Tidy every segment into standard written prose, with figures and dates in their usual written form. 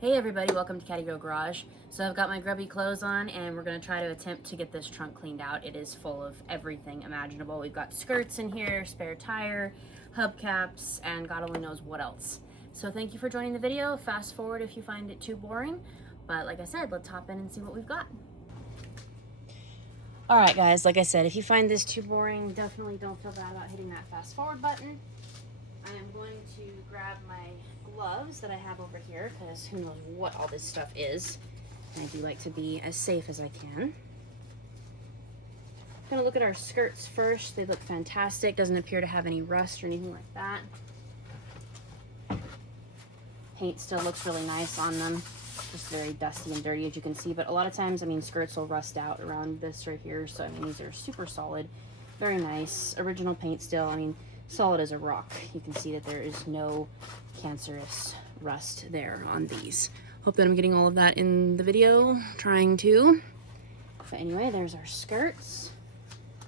Hey everybody, welcome to Caddy Girl Garage. So I've got my grubby clothes on and we're going to try to attempt to get this trunk cleaned out. It is full of everything imaginable. We've got skirts in here, spare tire, hubcaps, and God only knows what else. So thank you for joining the video. Fast forward if you find it too boring. But like I said, let's hop in and see what we've got. Alright guys, like I said, if you find this too boring, definitely don't feel bad about hitting that fast forward button. I am going to grab my gloves that I have over here because who knows what all this stuff is. And I do like to be as safe as I can. I'm gonna look at our skirts first. They look fantastic. Doesn't appear to have any rust or anything like that. Paint still looks really nice on them. Just very dusty and dirty as you can see, but a lot of times, I mean, skirts will rust out around this right here. So I mean, these are super solid, very nice. Original paint still, I mean, solid as a rock. You can see that there is no cancerous rust there on these. Hope that I'm getting all of that in the video, trying to. But anyway, there's our skirts.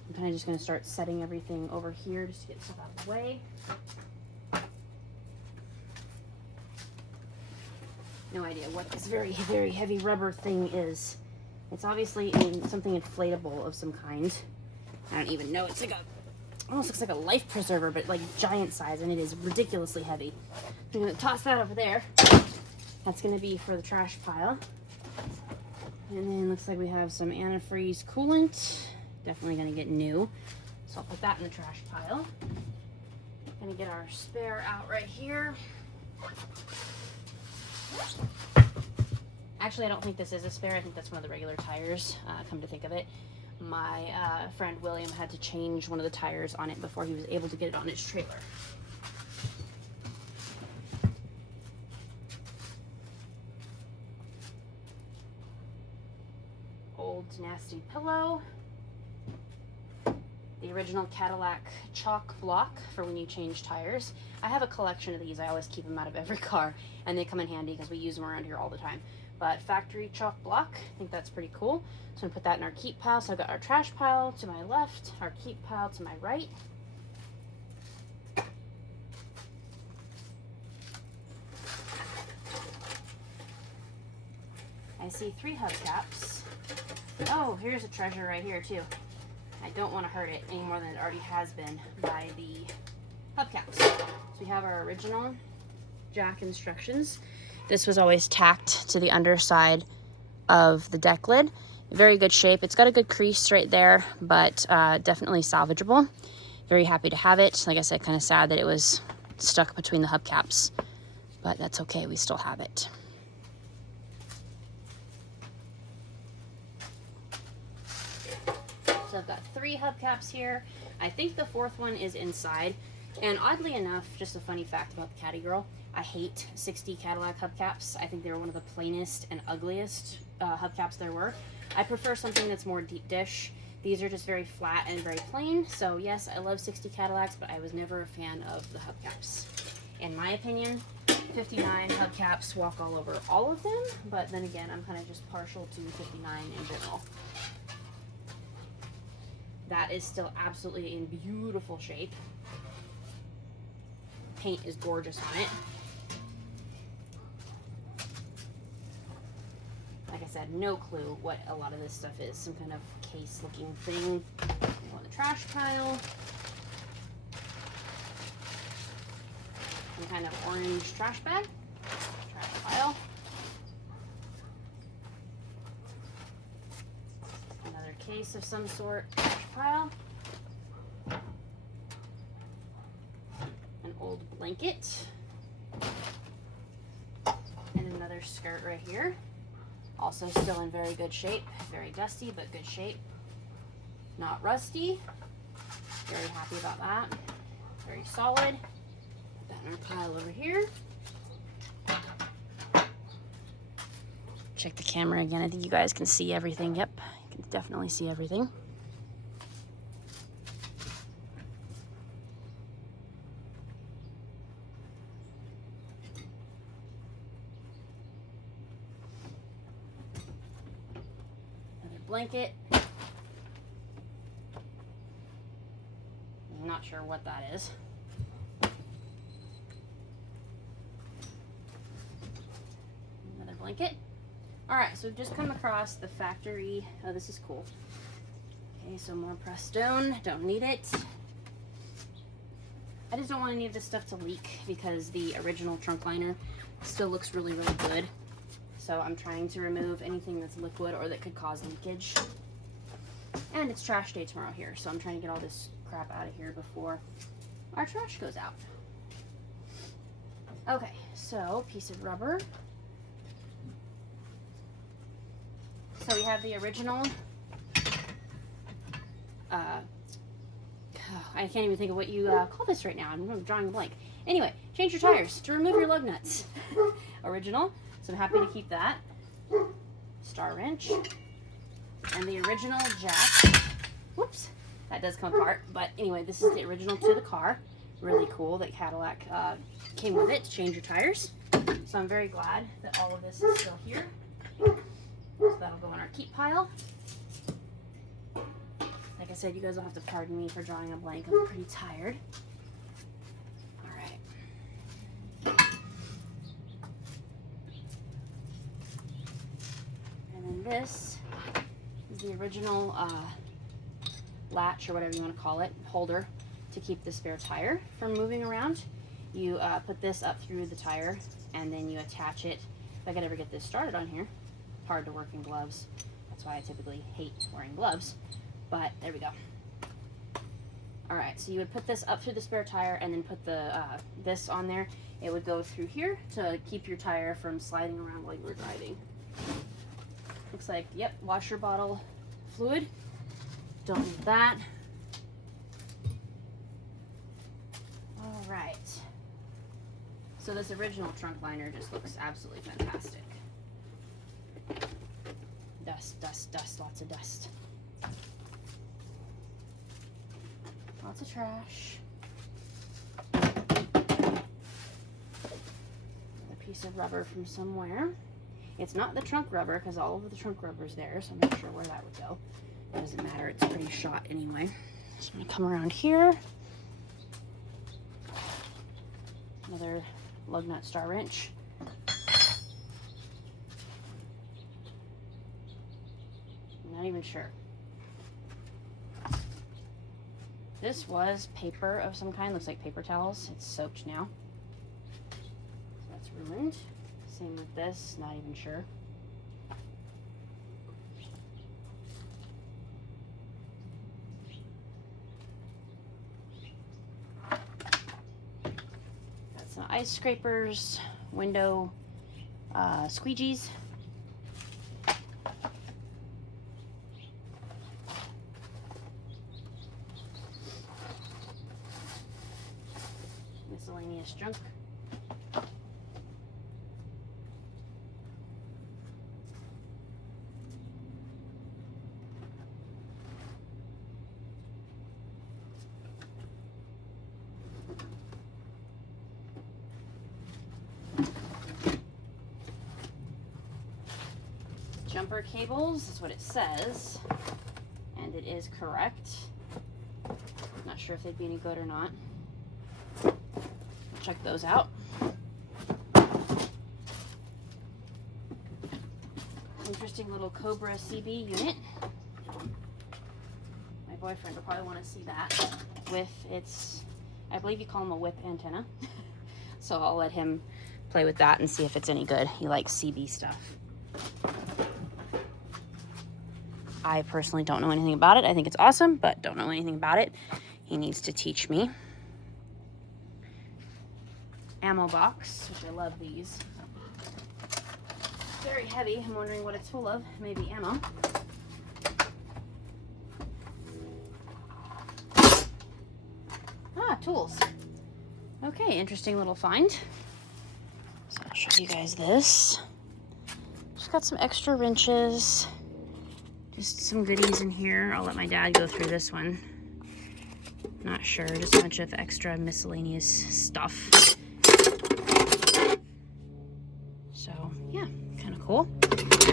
I'm kind of just going to start setting everything over here just to get stuff out of the way. No idea what this very, very heavy rubber thing is. It's obviously something inflatable of some kind. I don't even know. It's like almost looks like a life preserver, but like giant size, and it is ridiculously heavy. I'm gonna toss that over there. That's gonna be for the trash pile. And then looks like we have some antifreeze coolant. Definitely gonna get new. So I'll put that in the trash pile. Gonna get our spare out right here. Actually, I don't think this is a spare. I think that's one of the regular tires, come to think of it. My friend William had to change one of the tires on it before he was able to get it on his trailer. Old nasty pillow. The original Cadillac chalk block for when you change tires. I have a collection of these. I always keep them out of every car, and they come in handy because we use them around here all the time. But factory chalk block, I think that's pretty cool. So I'm gonna put that in our keep pile. So I've got our trash pile to my left, our keep pile to my right. I see 3 hubcaps. Oh, here's a treasure right here too. I don't want to hurt it any more than it already has been by the hubcaps. So we have our original jack instructions. This was always tacked to the underside of the deck lid. Very good shape. It's got a good crease right there, but definitely salvageable. Very happy to have it. Like I said, kind of sad that it was stuck between the hubcaps, but that's okay. We still have it. So I've got 3 hubcaps here. I think the 4th one is inside. And oddly enough, just a funny fact about the Caddy Girl, I hate 60 Cadillac hubcaps. I think they were one of the plainest and ugliest hubcaps there were. I prefer something that's more deep dish. These are just very flat and very plain. So yes, I love 60 Cadillacs, but I was never a fan of the hubcaps. In my opinion, 59 hubcaps walk all over all of them, but then again, I'm kind of just partial to 59 in general. That is still absolutely in beautiful shape. Paint is gorgeous on it. Like I said, no clue what a lot of this stuff is. Some kind of case looking thing. On the trash pile. Some kind of orange trash bag. Trash pile. Another case of some sort. Trash pile. An old blanket. And another skirt right here. Also still in very good shape. Very dusty, but good shape. Not rusty. Very happy about that. Very solid. Put that in our pile over here. Check the camera again. I think you guys can see everything. Yep, you can definitely see everything. Blanket. I'm not sure what that is. blanket. All right, so we've just come across the factory. Oh, this is cool. Okay, so more pressed stone. Don't need it. I just don't want any of this stuff to leak because the original trunk liner still looks really, really good. So I'm trying to remove anything that's liquid or that could cause leakage. And it's trash day tomorrow here, so I'm trying to get all this crap out of here before our trash goes out. Okay, so piece of rubber. So we have the original, I can't even think of what you call this right now. I'm drawing a blank. Anyway, change your tires to remove your lug nuts. Original, so I'm happy to keep that. Star wrench. And the original jack. Whoops, that does come apart. But anyway, this is the original to the car. Really cool that Cadillac came with it to change your tires. So I'm very glad that all of this is still here. So that'll go in our keep pile. Like I said, you guys will have to pardon me for drawing a blank. I'm pretty tired. All right. And then this is the original latch, or whatever you want to call it, holder to keep the spare tire from moving around. You put this up through the tire and then you attach it. If I could ever get this started on here, hard to work in gloves. That's why I typically hate wearing gloves. But there we go. All right, so you would put this up through the spare tire and then put the this on there. It would go through here to keep your tire from sliding around while you were driving. Looks like, yep, washer bottle fluid. Don't need that. All right. So this original trunk liner just looks absolutely fantastic. Dust, dust, dust, lots of dust. Lots of trash. A piece of rubber from somewhere. It's not the trunk rubber because all of the trunk rubber's there, so I'm not sure where that would go. It doesn't matter, it's pretty shot anyway. So I'm gonna come around here. Another lug nut star wrench. I'm not even sure. This was paper of some kind, looks like paper towels. It's soaked now. So that's ruined. Same with this, not even sure. Got some ice scrapers, window squeegees. Miscellaneous junk. Jumper cables is what it says, and it is correct. Not sure if they'd be any good or not. Check those out. Interesting little Cobra CB unit. My boyfriend will probably want to see that with its, I believe you call them a whip antenna. So I'll let him play with that and see if it's any good. He likes CB stuff. I personally don't know anything about it. I think it's awesome, but don't know anything about it. He needs to teach me. Ammo box, which I love these. Very heavy. I'm wondering what it's full of. Maybe ammo. Ah, tools. Okay, interesting little find. So I'll show you guys this. Just got some extra wrenches. Just some goodies in here. I'll let my dad go through this one. Not sure, just a bunch of extra miscellaneous stuff. So yeah, kind of cool.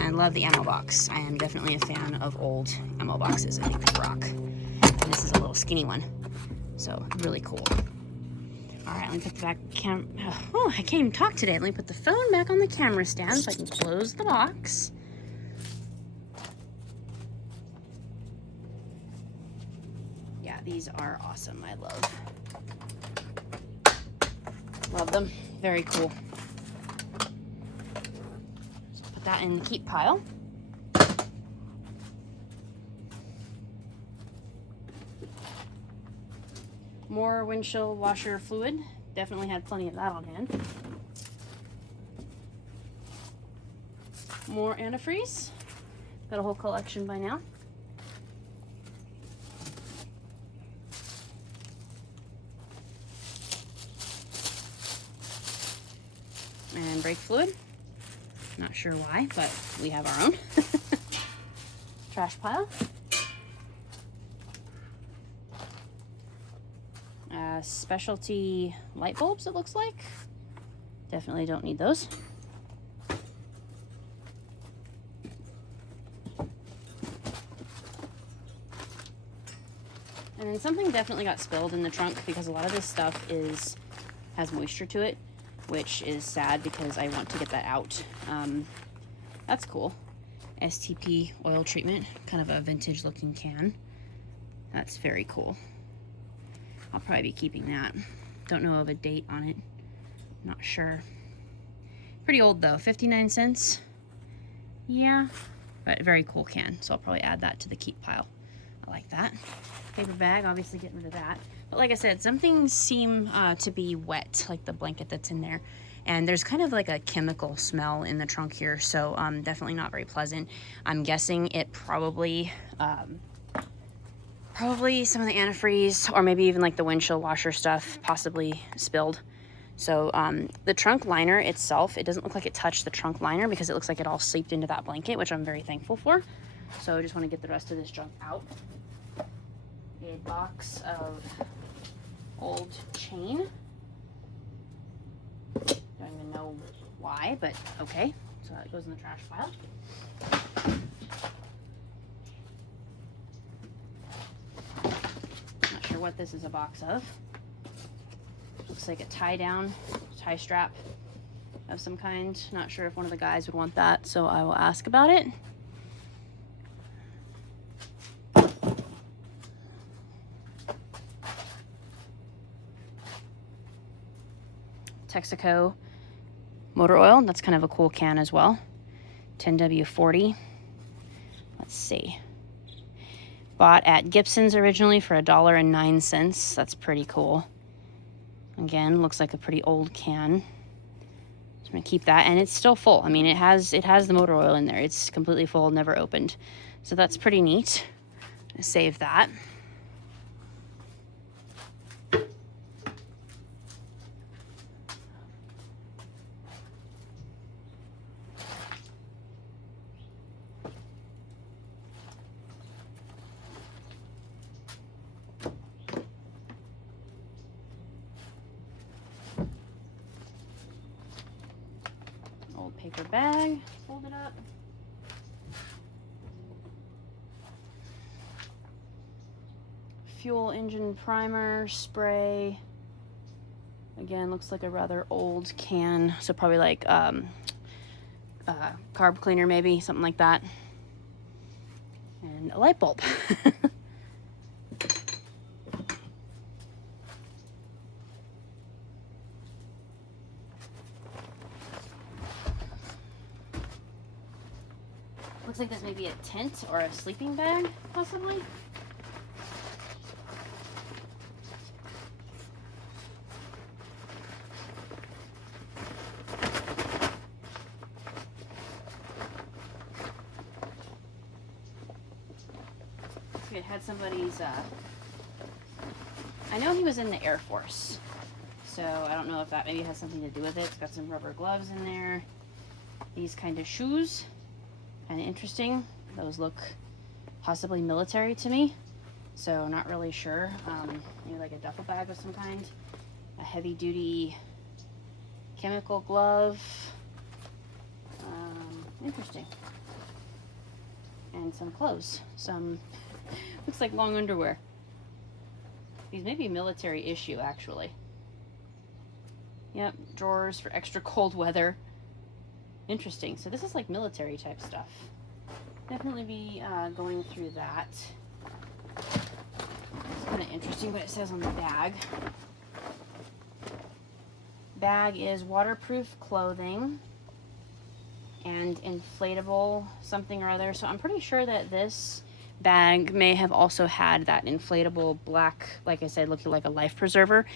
And love the ammo box. I am definitely a fan of old ammo boxes. I think they rock. And this is a little skinny one. So really cool. All right, let me put the back oh, I can't even talk today. Let me put the phone back on the camera stand so I can close the box. Yeah, these are awesome. I love them. Very cool. So put that in the keep pile. More windshield washer fluid. Definitely had plenty of that on hand. More antifreeze. Got a whole collection by now. And brake fluid. Not sure why, but we have our own. Trash pile. Specialty light bulbs, it looks like. Definitely don't need those. And then something definitely got spilled in the trunk because a lot of this stuff has moisture to it, which is sad because I want to get that out. That's cool. STP oil treatment, kind of a vintage looking can. That's very cool. I'll probably be keeping that. Don't know of a date on it. Not sure. Pretty old though, 59 cents. Yeah, but very cool can. So I'll probably add that to the keep pile. I like that. Paper bag, obviously getting rid of that. But like I said, some things seem to be wet, like the blanket that's in there. And there's kind of like a chemical smell in the trunk here, so definitely not very pleasant. I'm guessing it probably some of the antifreeze or maybe even like the windshield washer stuff possibly spilled. So the trunk liner itself, it doesn't look like it touched the trunk liner because it looks like it all seeped into that blanket, which I'm very thankful for. So I just want to get the rest of this junk out. A box of old chain. Don't even know why, but okay. So that goes in the trash pile. Not sure what this is a box of. Looks like a tie strap of some kind. Not sure if one of the guys would want that, so I will ask about it. Texaco motor oil. That's kind of a cool can as well. 10W40. Let's see. Bought at Gibson's originally for $1.09. That's pretty cool. Again, looks like a pretty old can. I'm gonna keep that, and it's still full. I mean, it has the motor oil in there. It's completely full, never opened. So that's pretty neat. I'm gonna save that. Old paper bag, fold it up. Fuel engine primer, spray. Again, looks like a rather old can, so probably like carb cleaner maybe, something like that. And a light bulb. Looks like this may be a tent or a sleeping bag, possibly. It had somebody's, I know he was in the Air Force, so I don't know if that maybe has something to do with it. It's got some rubber gloves in there. These kind of shoes, kind of interesting. Those look possibly military to me, so not really sure. Maybe like a duffel bag of some kind. A heavy duty chemical glove. Interesting. And some clothes. Some looks like long underwear. These may be military issue, actually. Yep, drawers for extra cold weather. Interesting. So this is like military type stuff. Definitely be going through that. It's kind of interesting what it says on the bag. Bag is waterproof clothing and inflatable something or other. So I'm pretty sure that this bag may have also had that inflatable black, like I said, looking like a life preserver.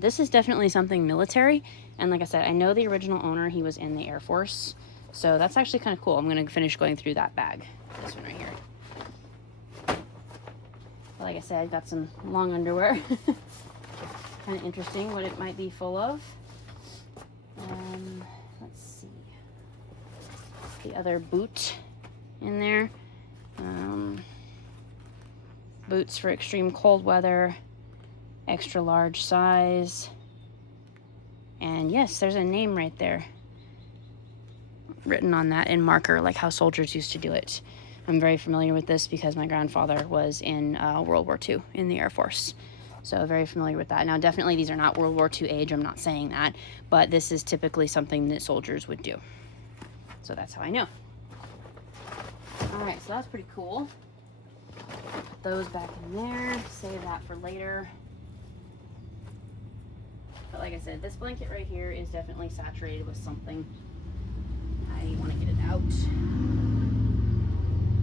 This is definitely something military. And like I said, I know the original owner, he was in the Air Force. So that's actually kind of cool. I'm going to finish going through that bag. This one right here. But like I said, got some long underwear. Kind of interesting what it might be full of. Let's see. The other boot in there. Boots for extreme cold weather. Extra large size. And yes, there's a name right there written on that in marker, like how soldiers used to do it. I'm very familiar with this because my grandfather was in World War II in the Air Force. So very familiar with that. Now, definitely these are not World War II age. I'm not saying that. But this is typically something that soldiers would do. So that's how I know. All right, so that's pretty cool. Put those back in there. Save that for later. But like I said, this blanket right here is definitely saturated with something. I want to get it out as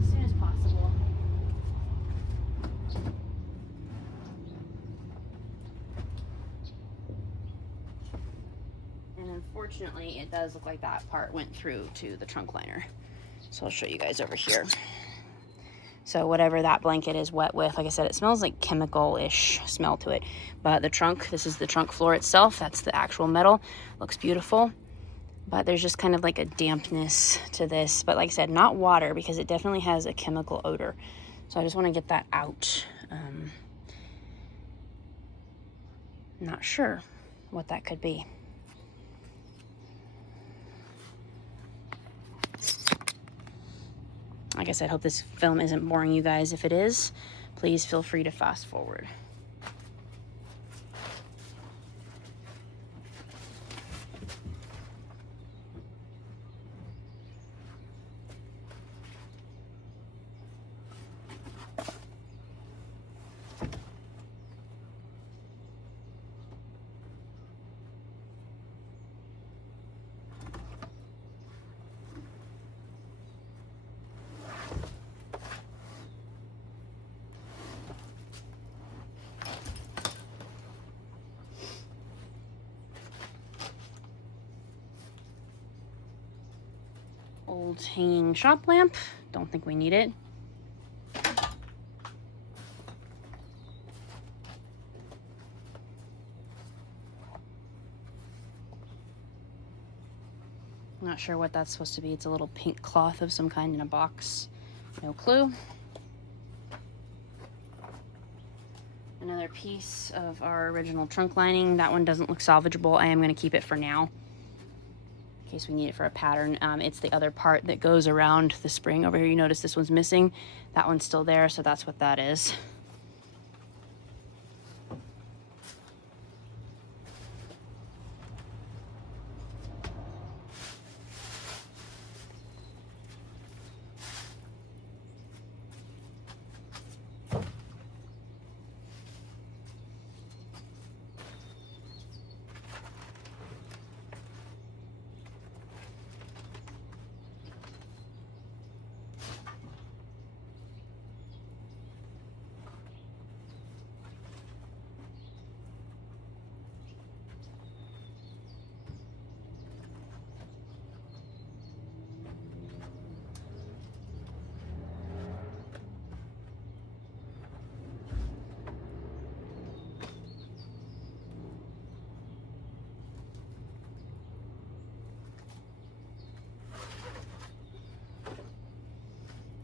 soon as possible. And unfortunately, it does look like that part went through to the trunk liner. So I'll show you guys over here. So whatever that blanket is wet with, like I said, it smells like chemical-ish smell to it. But the trunk, this is the trunk floor itself. That's the actual metal. Looks beautiful. But there's just kind of like a dampness to this. But like I said, not water, because it definitely has a chemical odor. So I just want to get that out. Not sure what that could be. Like I said, hope this film isn't boring you guys. If it is, please feel free to fast forward. Old hanging shop lamp. Don't think we need it. Not sure what that's supposed to be. It's a little pink cloth of some kind in a box. No clue. Another piece of our original trunk lining. That one doesn't look salvageable. I am going to keep it for now, in case we need it for a pattern. It's the other part that goes around the spring over here. You notice this one's missing. That one's still there, so that's what that is.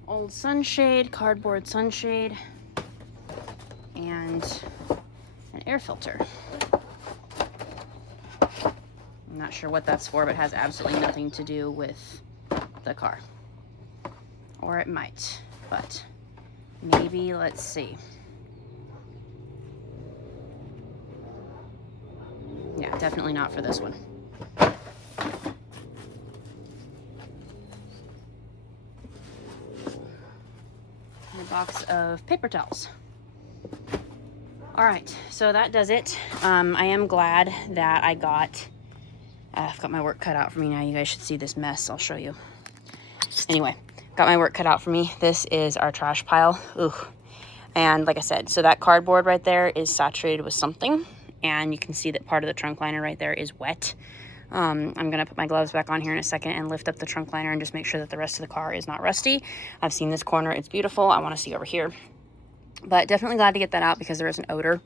Old sunshade, cardboard sunshade, and an air filter. I'm not sure what that's for, but it has absolutely nothing to do with the car. Or it might, but maybe, let's see. Yeah, definitely not for this one. And a box of paper towels. All right, so that does it. I am glad that I got, I've got my work cut out for me now. You guys should see this mess. I'll show you. Anyway, got my work cut out for me. This is our trash pile. Ooh. And like I said, so that cardboard right there is saturated with something. And you can see that part of the trunk liner right there is wet. I'm gonna put my gloves back on here in a second and lift up the trunk liner and just make sure that the rest of the car is not rusty. I've seen this corner, it's beautiful. I wanna see over here. But definitely glad to get that out because there is an odor.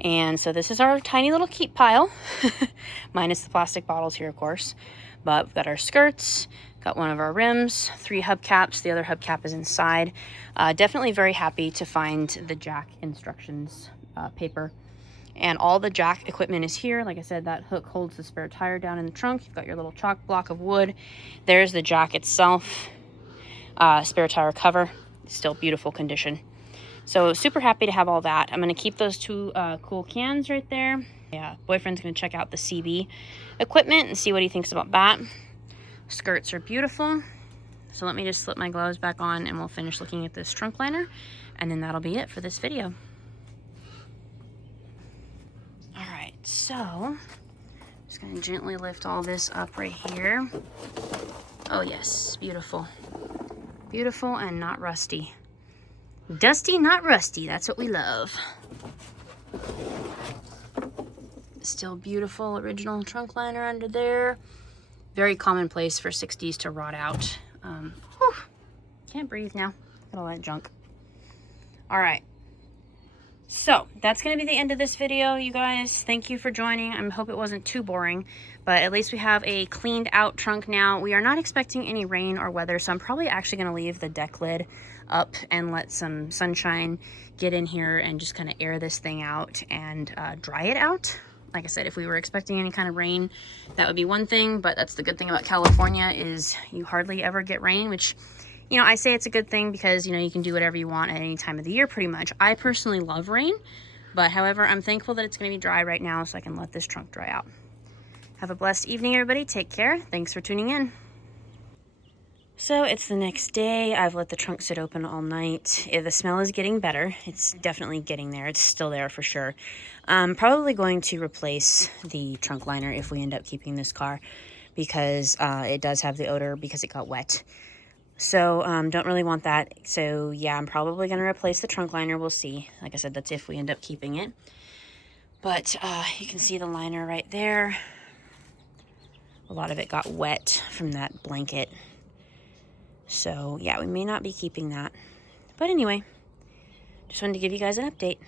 And so this is our tiny little keep pile, minus the plastic bottles here, of course. But we've got our skirts, got one of our rims, 3 hubcaps. The other hubcap is inside. Definitely very happy to find the jack instructions paper. And all the jack equipment is here. Like I said, that hook holds the spare tire down in the trunk. You've got your little chalk block of wood. There's the jack itself. Spare tire cover, still beautiful condition. So super happy to have all that. I'm going to keep those 2 cool cans right there. Yeah, boyfriend's going to check out the CB equipment and see what he thinks about that. Skirts are beautiful. So let me just slip my gloves back on and we'll finish looking at this trunk liner. And then that'll be it for this video. All right, so I'm just going to gently lift all this up right here. Oh yes, beautiful. Beautiful and not rusty. Dusty, not rusty. That's what we love. Still beautiful original trunk liner under there. Very commonplace for 60s to rot out. Whew, can't breathe now. Got all that junk. All right. So that's going to be the end of this video, you guys. Thank you for joining. I hope it wasn't too boring, but at least we have a cleaned out trunk now. We are not expecting any rain or weather, so I'm probably actually going to leave the deck lid up and let some sunshine get in here and just kind of air this thing out and dry it out. Like I said, if we were expecting any kind of rain, that would be one thing, but that's the good thing about California is you hardly ever get rain, which, you know, I say it's a good thing because, you know, you can do whatever you want at any time of the year pretty much. I personally love rain, but however, I'm thankful that it's going to be dry right now so I can let this trunk dry out. Have a blessed evening, everybody. Take care. Thanks for tuning in. So it's the next day. I've let the trunk sit open all night. The smell is getting better. It's definitely getting there. It's still there for sure. I'm probably going to replace the trunk liner if we end up keeping this car because it does have the odor because it got wet. So don't really want that. So yeah, I'm probably going to replace the trunk liner. We'll see. Like I said, that's if we end up keeping it. But you can see the liner right there. A lot of it got wet from that blanket. So yeah, we may not be keeping that. But anyway, just wanted to give you guys an update.